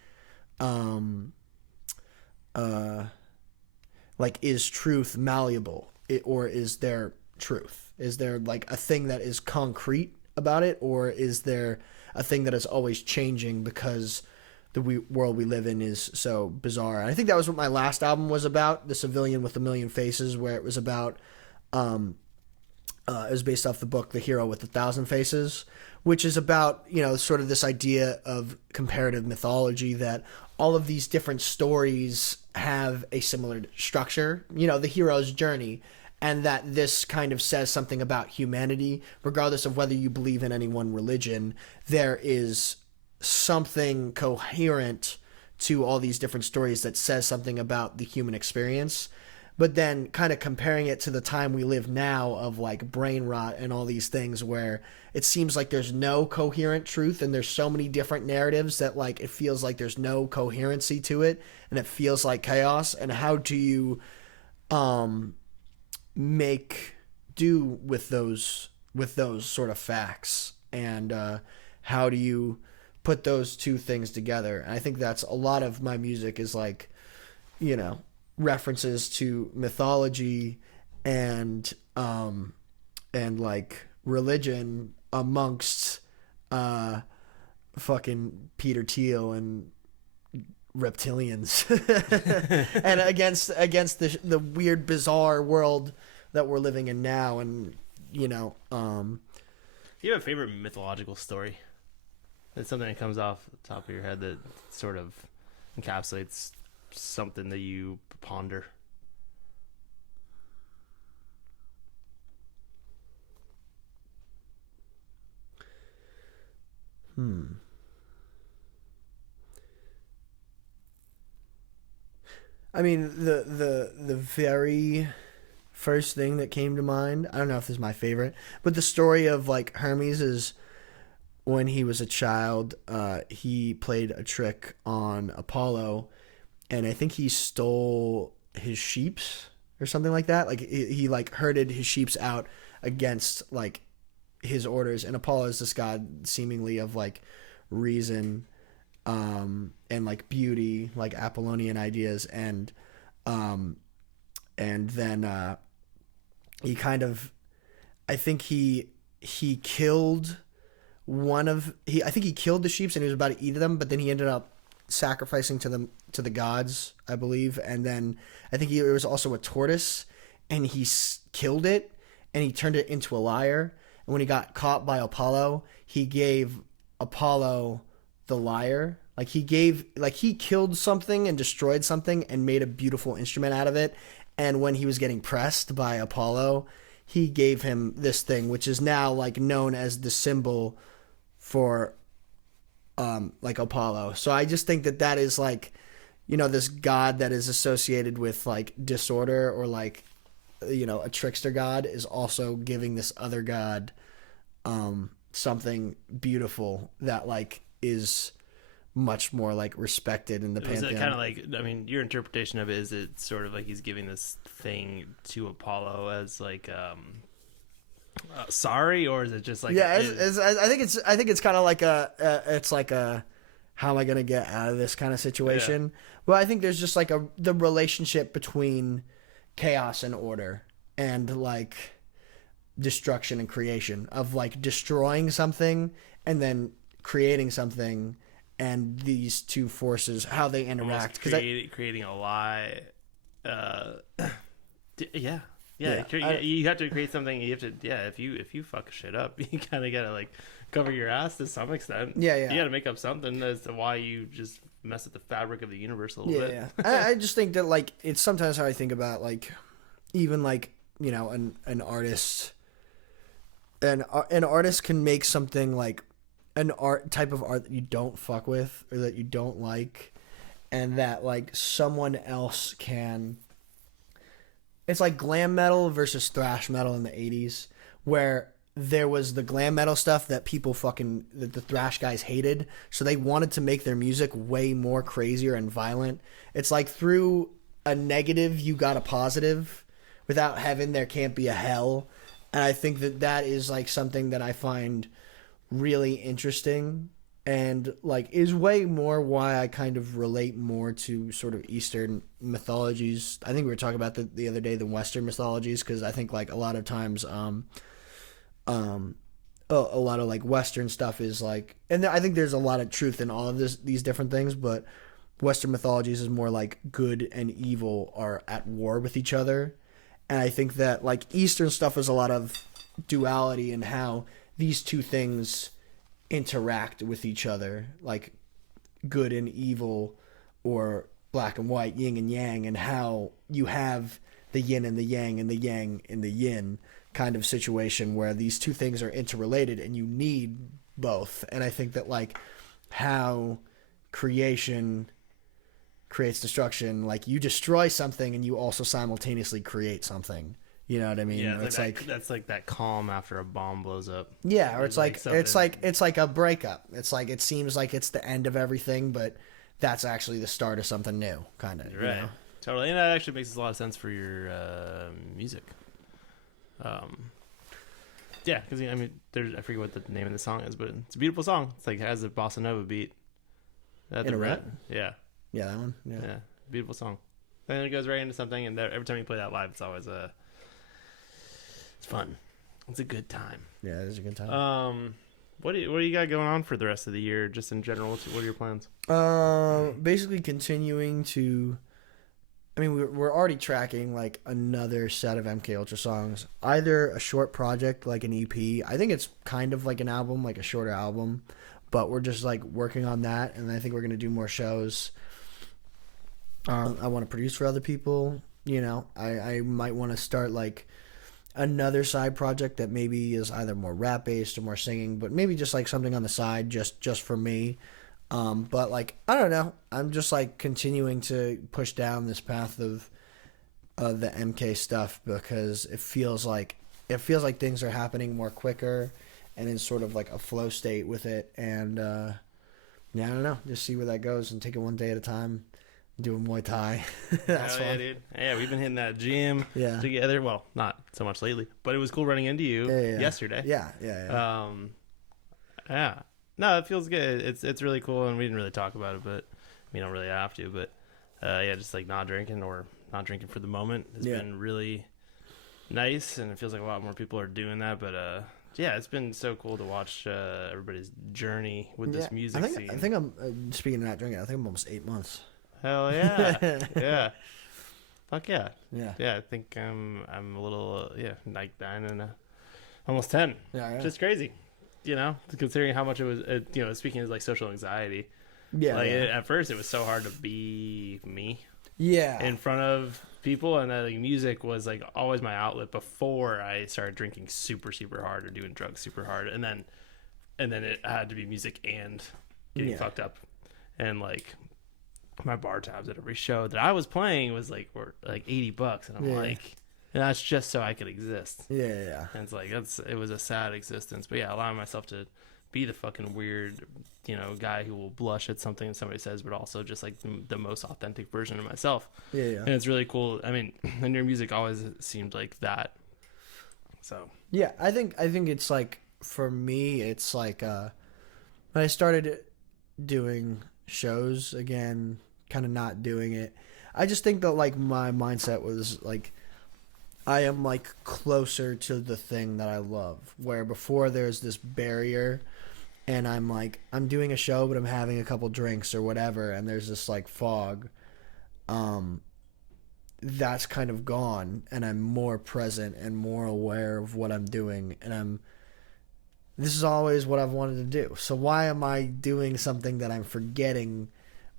like, is truth malleable, or is there truth? Is there like a thing that is concrete about it, or is there a thing that is always changing because the world we live in is so bizarre? And I think that was what my last album was about, The Civilian with a Million Faces, where it was about it was based off the book The Hero with a Thousand Faces, which is about, sort of this idea of comparative mythology, that all of these different stories have a similar structure, the hero's journey, and that this kind of says something about humanity. Regardless of whether you believe in any one religion, there is something coherent to all these different stories that says something about the human experience. But then kind of comparing it to the time we live now of like brain rot and all these things where it seems like there's no coherent truth, and there's so many different narratives that like it feels like there's no coherency to it, and it feels like chaos. And how do you make do with those sort of facts, and how do you put those two things together? And I think that's a lot of my music is like, references to mythology and like religion amongst fucking Peter Thiel and reptilians and against the weird bizarre world that we're living in now. And do you have a favorite mythological story? That's something that comes off the top of your head that sort of encapsulates something that you ponder. I mean, the very first thing that came to mind, I don't know if this is my favorite, but the story of like Hermes is when he was a child, he played a trick on Apollo, and I think he stole his sheeps or something like that. Like he like herded his sheeps out against like his orders, and Apollo is this god seemingly of like reason and like beauty, like Apollonian ideas, and then he kind of I think he killed I think he killed the sheep and he was about to eat them, but then he ended up sacrificing to the gods, I believe. And then I think there was also a tortoise, and he killed it, and he turned it into a lyre. And when he got caught by Apollo, he gave Apollo the lyre. Like he killed something and destroyed something and made a beautiful instrument out of it. And when he was getting pressed by Apollo, he gave him this thing, which is now like known as the symbol for like Apollo. So I just think that is like, you know, this god that is associated with like disorder, or like, you know, a trickster god, is also giving this other god something beautiful that like is much more like respected in the pantheon. Is it kind of like, I mean, your interpretation of it, is it sort of like he's giving this thing to Apollo as like sorry, or is it just like, yeah, I think it's kind of like it's like a, how am I gonna get out of this kind of situation? Yeah. Well, I think there's just like the relationship between chaos and order, and like destruction and creation, of like destroying something and then creating something, and these two forces, how they interact. Creating a lie. Yeah. You have to create something. You have to, if you fuck shit up, you kind of gotta like cover your ass to some extent. Yeah. You gotta make up something as to why you just mess with the fabric of the universe a little bit. Yeah. I just think that like, it's sometimes how I think about like, even like, you know, an artist. An artist can make something like an type of art that you don't fuck with, or that you don't like, and that like someone else can. It's like glam metal versus thrash metal in the 80s, where there was the glam metal stuff that people that the thrash guys hated, so they wanted to make their music way more crazier and violent. It's like through a negative you got a positive. Without heaven there can't be a hell. And I think that is like something that I find really interesting, and like is way more why I kind of relate more to sort of Eastern mythologies. I think we were talking about the other day, the Western mythologies, because I think like a lot of times a lot of like Western stuff is like, and I think there's a lot of truth in all of these different things, but Western mythologies is more like good and evil are at war with each other. And I think that like Eastern stuff is a lot of duality and how these two things interact with each other, like good and evil, or black and white, yin and yang, and how you have the yin and the yang and the yang and the yin kind of situation where these two things are interrelated and you need both. And I think that like how creation creates destruction, like you destroy something and you also simultaneously create something. You know what I mean? Yeah, it's like that's like that calm after a bomb blows up. Yeah, or it's like a breakup. It's like it seems like it's the end of everything, but that's actually the start of something new, kind of. Right. You know? Totally, and that actually makes a lot of sense for your music. Yeah, because I mean, I forget what the name of the song is, but it's a beautiful song. It's like it has a bossa nova beat. In a rap? Yeah. Yeah, that one. Yeah, beautiful song. And it goes right into something, and every time you play that live, it's always it's fun. It's a good time. Yeah, it is a good time. What do you got going on for the rest of the year, just in general? What are your plans? Basically continuing to. I mean, we're already tracking like another set of MKULTRA songs. Either a short project like an EP. I think it's kind of like an album, like a shorter album, but we're just like working on that, and I think we're gonna do more shows. I want to produce for other people. You know, I might want to start like another side project that maybe is either more rap based or more singing, but maybe just like something on the side just for me. But like, I don't know, I'm just like continuing to push down this path of the MK stuff, because it feels like things are happening more quicker and in sort of like a flow state with it. And yeah, I don't know, just see where that goes and take it one day at a time. Doing Muay Thai. That's fun. Yeah, dude. Yeah, we've been hitting that gym together. Well, not so much lately, but it was cool running into you yesterday. Yeah. Yeah. No, it feels good. It's really cool, and we didn't really talk about it, but we don't really have to. But yeah, just like not drinking for the moment has been really nice, and it feels like a lot more people are doing that. But yeah, it's been so cool to watch everybody's journey with this music scene. I think I'm speaking of not drinking. I think I'm almost 8 months. Hell yeah, yeah, fuck yeah, Yeah. yeah. I think I'm a little like 9 and almost 10. Yeah. Just crazy, considering how much it was. Speaking of like social anxiety. Yeah. Like at first, it was so hard to be me. Yeah. In front of people, and like music was like always my outlet before I started drinking super super hard or doing drugs super hard, and then it had to be music and getting fucked up, and like my bar tabs at every show that I was playing were like $80, and I'm like, and that's just so I could exist. Yeah. And it's like it was a sad existence, but yeah, allowing myself to be the fucking weird, guy who will blush at something somebody says, but also just like the most authentic version of myself. Yeah. And it's really cool. I mean, and your music always seemed like that. So yeah, I think it's like, for me, it's like when I started doing shows again, kind of not doing it. I just think that like my mindset was like, I am like closer to the thing that I love, where before there's this barrier, and I'm doing a show, but I'm having a couple drinks or whatever, and there's this like fog. That's kind of gone, and I'm more present and more aware of what I'm doing, and this is always what I've wanted to do. So why am I doing something that I'm forgetting,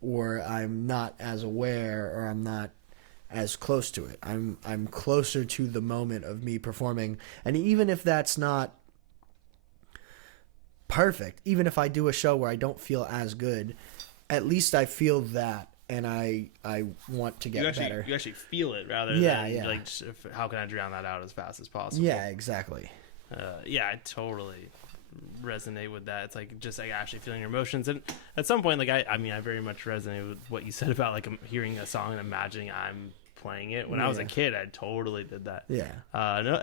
or I'm not as aware, or I'm not as close to it? I'm closer to the moment of me performing, and even if that's not perfect, even if I do a show where I don't feel as good, at least I feel that, and I want to get better. You actually feel it rather than like, how can I drown that out as fast as possible? Yeah, exactly. I totally resonate with that. It's like just like actually feeling your emotions, and at some point, like I very much resonate with what you said about like hearing a song and imagining I'm playing it. When I was a kid, I totally did that.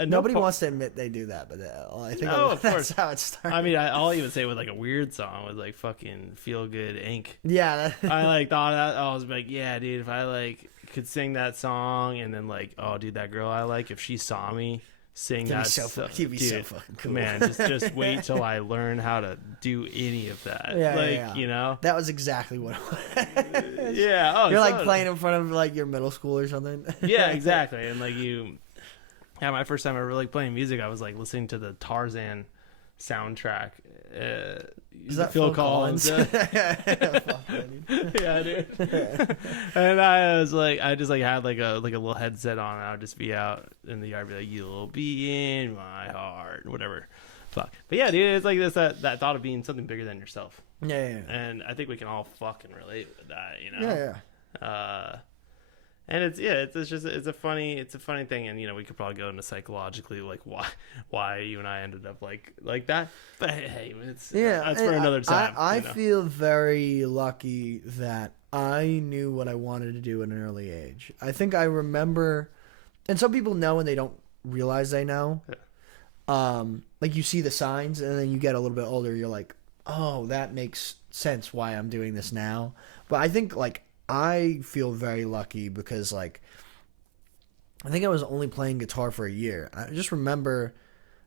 Nobody wants to admit they do that, but I think of that's course how it started. I mean, I'll even say with like a weird song was like fucking Feel Good Inc. Yeah. I like thought that I was like, yeah, dude, if I like could sing that song, and then like, oh, dude, that girl I like, if she saw me sing that stuff, he'd be so fucking cool. Man, just wait till I learn how to do any of that. That was exactly what it was. You're like playing in front of like your middle school or something. Yeah, exactly. And like my first time ever like playing music, I was like listening to the Tarzan soundtrack. Is that Phil Collins? Yeah, dude. And I was like, I just like had like a little headset on, and I would just be out in the yard, be like, "You'll be in my heart," whatever. Fuck. But yeah, dude, it's like this that thought of being something bigger than yourself. Yeah. And I think we can all fucking relate with that, Yeah. And it's a funny thing, and we could probably go into psychologically like why you and I ended up like that. But hey, that's for another time. I feel very lucky that I knew what I wanted to do at an early age. I think I remember, and some people know and they don't realize they know. Yeah. Like you see the signs, and then you get a little bit older, you're like, oh, that makes sense why I'm doing this now. But I think like I feel very lucky because like I think I was only playing guitar for a year. I just remember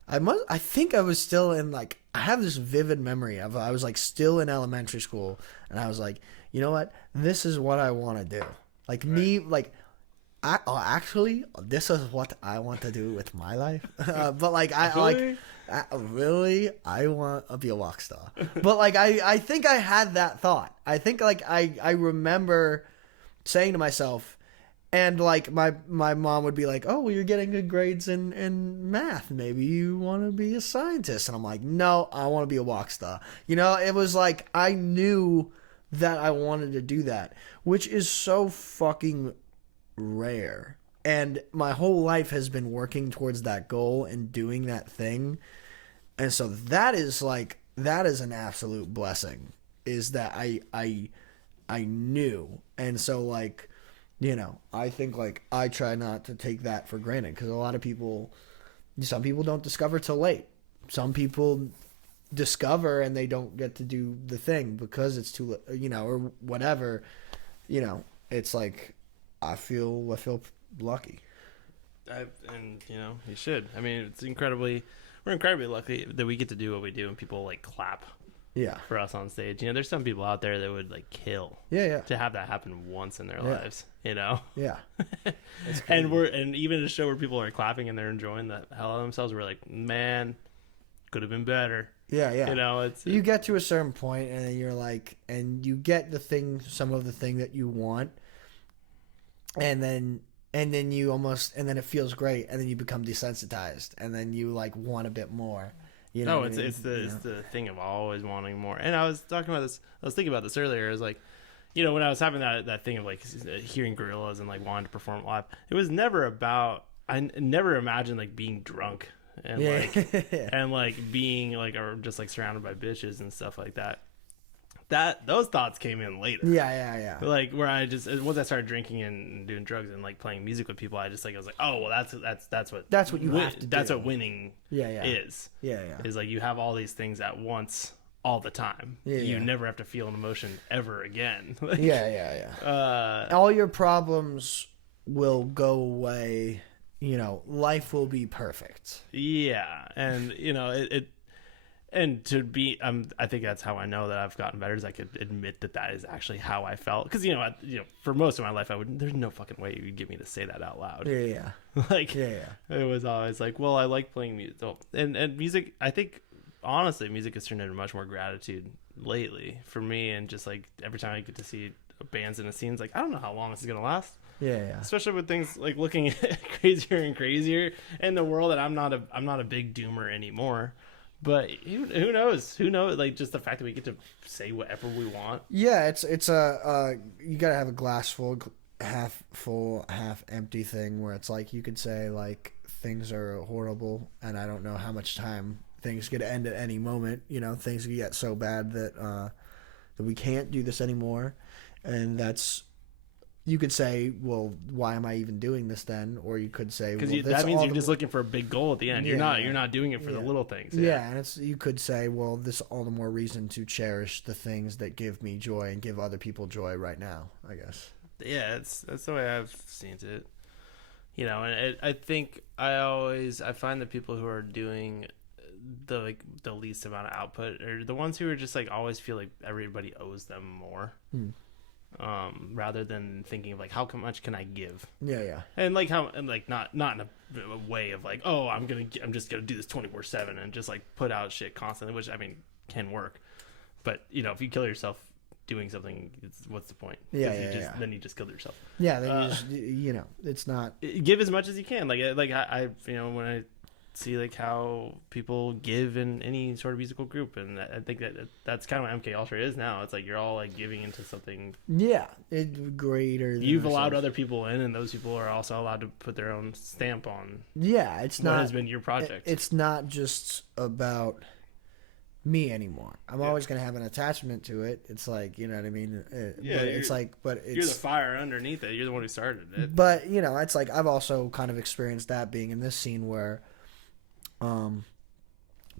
I think I was still in like, I have this vivid memory of I was like still in elementary school, and I was like, you know what? This is what I want to do. Like me, like actually, this is what I want to do with my life. But like I want to be a rock star. But like I think I had that thought. I think like I remember saying to myself, and like my mom would be like, "Oh, well, you're getting good grades in math. Maybe you want to be a scientist." And I'm like, "No, I want to be a rock star." It was like I knew that I wanted to do that, which is so fucking rare. And my whole life has been working towards that goal and doing that thing. And so that is an absolute blessing, is that I knew. And so like, I think like I try not to take that for granted, because a lot of people, some people don't discover till late. Some people discover and they don't get to do the thing because it's too, or whatever, it's like, I feel lucky. And you know, you should. I mean, we're incredibly lucky that we get to do what we do, and people like clap Yeah. for us on stage. You know, there's some people out there that would like kill Yeah. to have that happen once in their lives. You know. Yeah. And even a show where people are clapping and they're enjoying the hell out of themselves, we're like, man, could have been better. Yeah. You know, you get to a certain point and then you're like, and you get some of the thing that you want, and then you almost, and then it feels great, and then you become desensitized, and then you like want a bit more. You know, it's the thing of always wanting more. And I was thinking about this earlier. I was like, you know, when I was having that thing of like hearing gorillas and like wanting to perform live, it was never about. I never imagined like being drunk and like being like, or just like surrounded by bitches and stuff like that. Those thoughts came in later. Yeah. Like where I just, once I started drinking and doing drugs and like playing music with people, I was like, oh well, that's what you have to do. That's what winning is. Yeah. Is like you have all these things at once all the time. You never have to feel an emotion ever again. Like, yeah. All your problems will go away. You know, life will be perfect. Yeah, and you know it. And to be, I think that's how I know that I've gotten better. Is I could admit that is actually how I felt. Because you know, for most of my life, there's no fucking way you would get me to say that out loud. Yeah. Like, it was always like, well, I like playing music, and music. I think honestly, music has turned into much more gratitude lately for me, and just like every time I get to see bands in a scene, it's like I don't know how long this is gonna last. Yeah. Especially with things like looking crazier and crazier in the world, and I'm not a big doomer anymore. But who knows? Who knows? Like just the fact that we get to say whatever we want. Yeah, it's a you gotta have a glass half full, half empty thing where it's like you could say like things are horrible, and I don't know how much time things could end at any moment. You know, things could get so bad that that we can't do this anymore, and that's. You could say, well, why am I even doing this then? Or you could say, because well, that means you're just looking for a big goal at the end. You're not doing it for the little things. Yeah, and you could say, well, this all the more reason to cherish the things that give me joy and give other people joy right now, I guess. Yeah, that's the way I've seen it. You know, and I think I find the people who are doing the least amount of output are the ones who are just like always feel like everybody owes them more. Rather than thinking of like how much can I give? Yeah. And like not in a way of like, oh, I'm just gonna do this 24/7 and just like put out shit constantly, which I mean can work, but you know if you kill yourself doing something, what's the point? Then you just killed yourself. Yeah, then you know it's not. Give as much as you can. Like I you know when I see like how people give in any sort of musical group, and I think that's kind of what MKUltra is now. It's like you're all like giving into something. Yeah, it's greater. You've allowed other people in, and those people are also allowed to put their own stamp on. Yeah, it's not. Has been your project. It's not just about me anymore. I'm always going to have an attachment to it. It's like, you know what I mean? But you're the fire underneath it. You're the one who started it. But you know, it's like I've also kind of experienced that being in this scene where.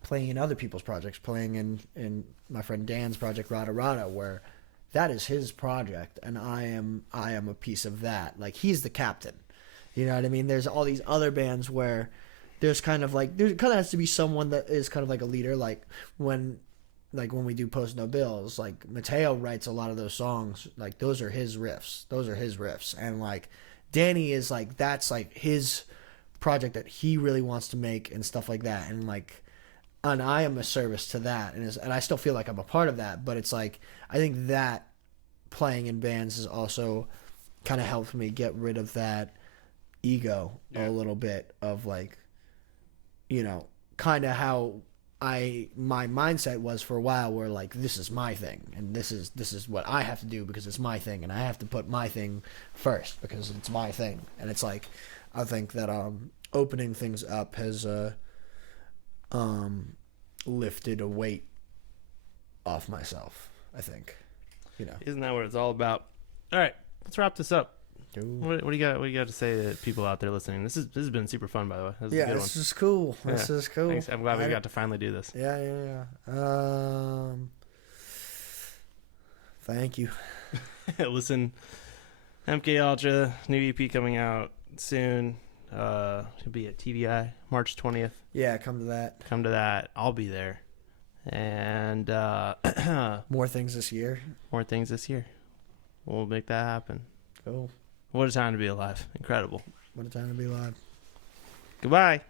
Playing in other people's projects, playing in my friend Dan's project Rada Rada, where that is his project and I am a piece of that. Like he's the captain. You know what I mean? There's all these other bands where there kind of has to be someone that is kind of like a leader. Like when we do Post No Bills, like Mateo writes a lot of those songs. Like those are his riffs. And like Danny is like, that's like his project that he really wants to make and stuff like that, and I am a service to that, and I still feel like I'm a part of that, but it's like I think that playing in bands has also kind of helped me get rid of that ego a little bit of like, you know, kind of how my mindset was for a while, where like this is my thing and this is what I have to do because it's my thing and I have to put my thing first because it's my thing, and it's like I think that opening things up has lifted a weight off myself, I think. You know. Isn't that what it's all about? All right, let's wrap this up. What do you got? What do you got to say to people out there listening? This has been super fun, by the way. This is cool. This is cool. Thanks. I'm glad we got to finally do this. Yeah. Thank you. Listen, MKUltra new EP coming out soon. He'll be at TVI March 20th. Yeah, come to that. Come to that. I'll be there. And More things this year. more things this year. We'll make that happen. Cool. What a time to be alive. Incredible. What a time to be alive. Goodbye.